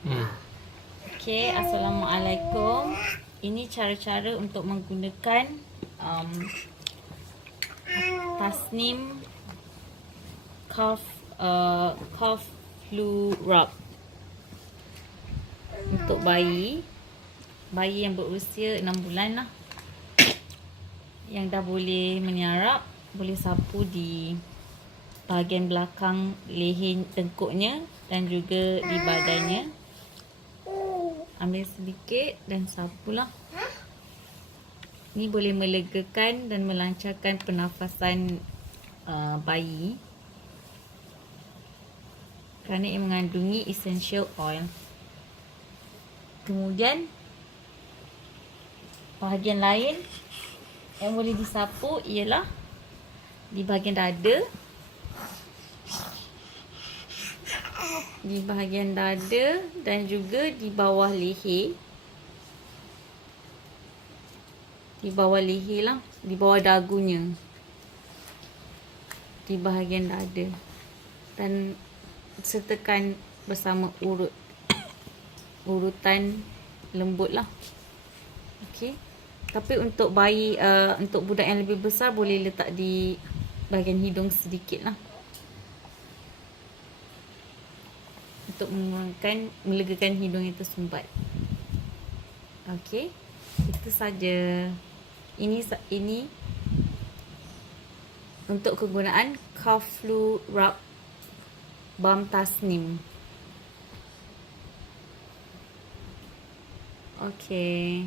Okay, Assalamualaikum. Ini cara-cara untuk menggunakan Tasnim cough flu rub untuk bayi yang berusia 6 bulan lah, yang dah boleh menyarap. Boleh sapu di bahagian belakang leher tengkuknya dan juga di badannya. Ambil sedikit dan sapulah. Ini boleh melegakan dan melancarkan pernafasan bayi kerana ia mengandungi essential oil. Kemudian bahagian lain yang boleh disapu ialah di bahagian dada. Di bahagian dada dan juga di bawah leher. Di bawah leher lah, di bawah dagunya. Di bahagian dada. Dan sertakan bersama urutan lembut lah. Okey. Tapi untuk bayi, untuk budak yang lebih besar boleh letak di bahagian hidung sedikit lah. Untuk melegakan hidung yang tersumbat. Okey. Itu saja. Ini untuk kegunaan cough flu rub balm Tasnim. Okey.